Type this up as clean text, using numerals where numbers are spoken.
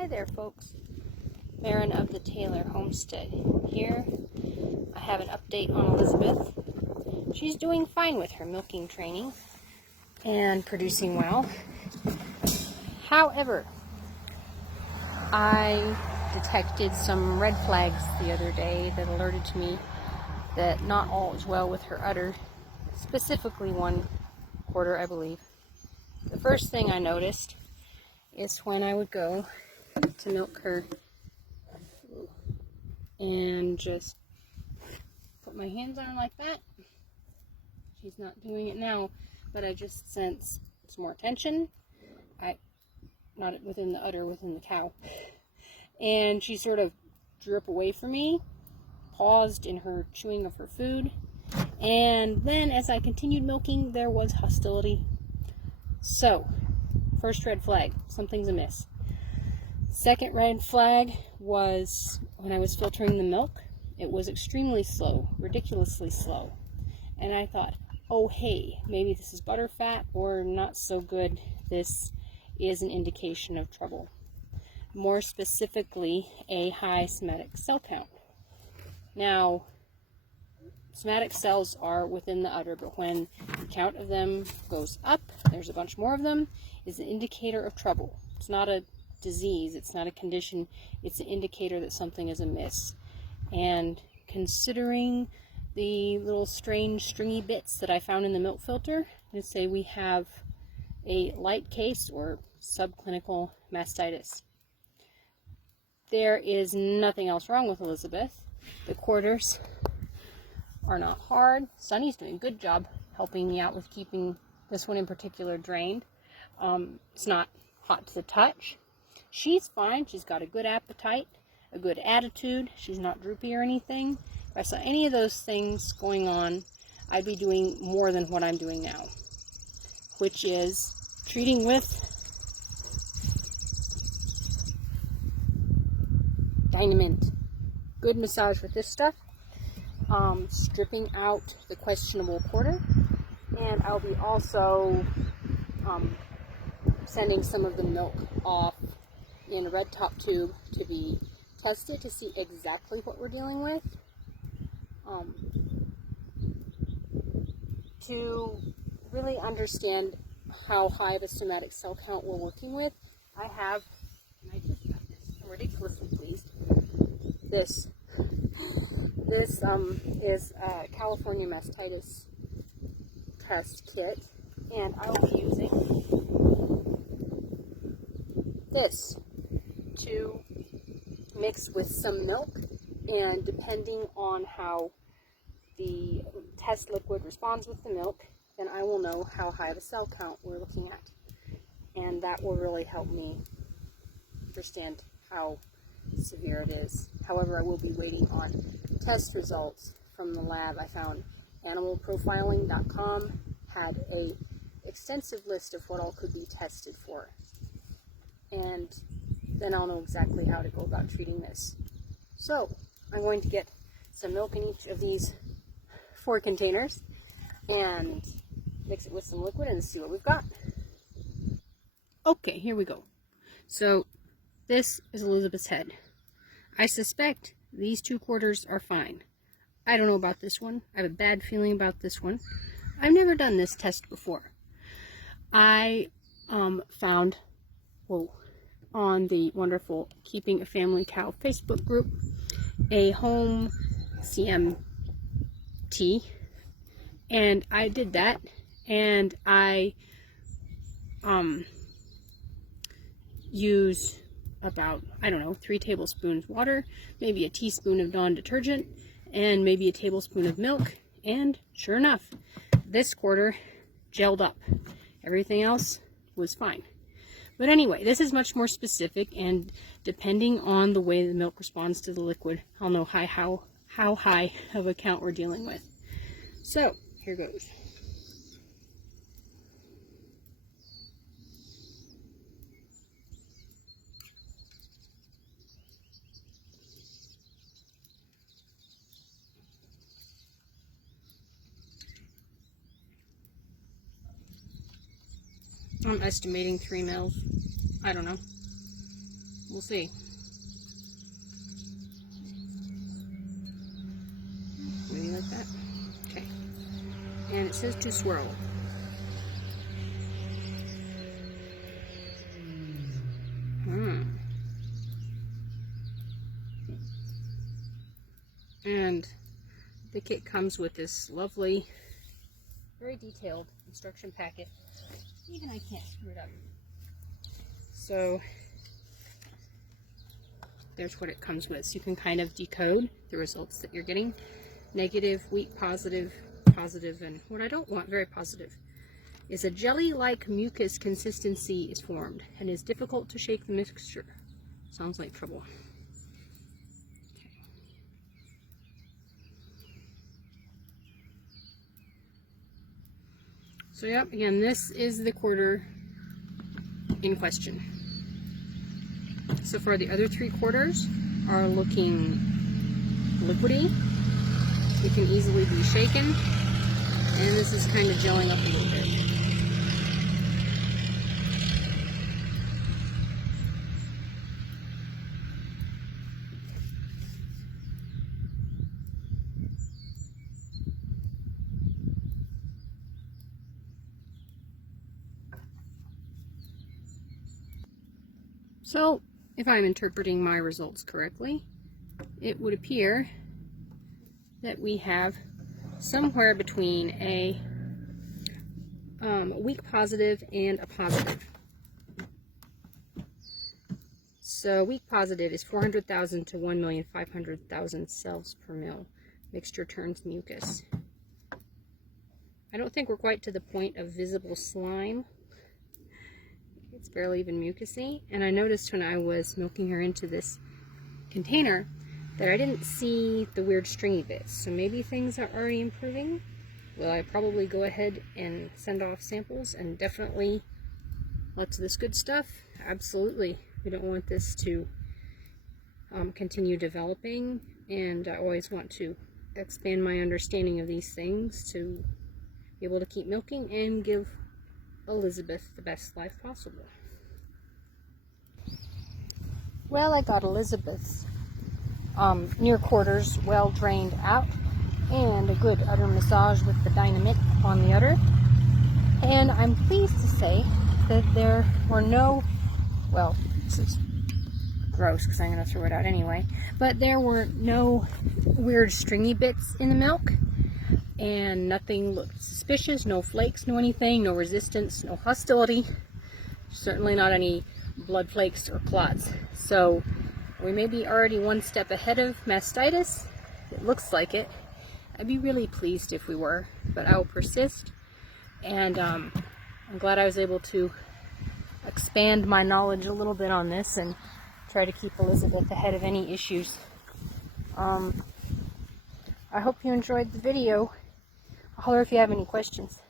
Hi there, folks. Marin of the Taylor Homestead here. I have an update on Elizabeth. She's doing fine with her milking training and producing well. However, I detected some red flags the other day that alerted to me that not all is well with her udder, specifically one quarter, I believe. The first thing I noticed is when I would go to milk her and just put my hands on her like that. She's not doing it now, but I just sense some more tension. Not within the udder, within the cow. And she sort of drew up away from me, paused in her chewing of her food, and then as I continued milking, there was hostility. So, first red flag, something's amiss. Second red flag was when I was filtering the milk. It was extremely slow, ridiculously slow. And I thought, oh hey, maybe this is butter fat or not so good. This is an indication of trouble. More specifically, a high somatic cell count. Now, somatic cells are within the udder, but when the count of them goes up, there's a bunch more of them, is an indicator of trouble. It's not a disease, it's not a condition, it's an indicator that something is amiss. And considering the little strange stringy bits that I found in the milk filter, I'd say we have a light case or subclinical mastitis. There is nothing else wrong with Elizabeth. The quarters are not hard. Sunny's doing a good job helping me out with keeping this one in particular drained. It's not hot to the touch. She's fine. She's got a good appetite, a good attitude. She's not droopy or anything. If I saw any of those things going on, I'd be doing more than what I'm doing now, which is treating with Dynamint. Good massage with this stuff. Stripping out the questionable quarter, and I'll be also sending some of the milk off in a red top tube to be tested to see exactly what we're dealing with. To really understand how high of a somatic cell count we're working with, I just got this. I'm ridiculously pleased. This is a California mastitis test kit, and I will be using this to mix with some milk, and depending on how the test liquid responds with the milk, then I will know how high of a cell count we're looking at, and that will really help me understand how severe it is. However, I will be waiting on test results from the lab. I found animalprofiling.com had a extensive list of what all could be tested for, and then I'll know exactly how to go about treating this. So I'm going to get some milk in each of these 4 containers and mix it with some liquid and see what we've got. Okay, here we go. So this is Elizabeth's head. I suspect these 2 quarters are fine. I don't know about this one. I have a bad feeling about this one. I've never done this test before. I found, on the wonderful Keeping a Family Cow Facebook group, a home CMT, and I did that, and I use about, 3 tablespoons water, maybe a teaspoon of Dawn detergent, and maybe a tablespoon of milk, and sure enough, this quarter gelled up. Everything else was fine. But anyway, this is much more specific, and depending on the way the milk responds to the liquid, I'll know how high of a count we're dealing with. So, here goes. I'm estimating 3 mils. I don't know. We'll see. Maybe like that. Okay. And it says to swirl. And the kit comes with this lovely, very detailed instruction packet. Even I can't screw it up. So there's what it comes with. So you can kind of decode the results that you're getting. Negative, weak, positive, positive, and what I don't want, very positive, is a jelly-like mucus consistency is formed and is difficult to shake the mixture. Sounds like trouble. So yep, again, this is the quarter in question. So far the other 3 quarters are looking liquidy. It can easily be shaken, and this is kind of gelling up a little bit. So, if I'm interpreting my results correctly, it would appear that we have somewhere between a weak positive and a positive. So weak positive is 400,000 to 1,500,000 cells per mil. Mixture turns mucus. I don't think we're quite to the point of visible slime. It's barely even mucusy. And I noticed when I was milking her into this container that I didn't see the weird stringy bits. So maybe things are already improving. Will I probably go ahead and send off samples and definitely lots of this good stuff? Absolutely. We don't want this to continue developing, and I always want to expand my understanding of these things to be able to keep milking and give Elizabeth the best life possible. Well, I got Elizabeth's near quarters well drained out, and a good udder massage with the dynamite on the udder. And I'm pleased to say that there were no, well, this is gross because I'm going to throw it out anyway, but there were no weird stringy bits in the milk, and nothing looked suspicious, no flakes, no anything, no resistance, no hostility, certainly not any blood flakes or clots. So we may be already one step ahead of mastitis. It looks like it. I'd be really pleased if we were, but I will persist. And I'm glad I was able to expand my knowledge a little bit on this and try to keep Elizabeth ahead of any issues. I hope you enjoyed the video. Holler if you have any questions.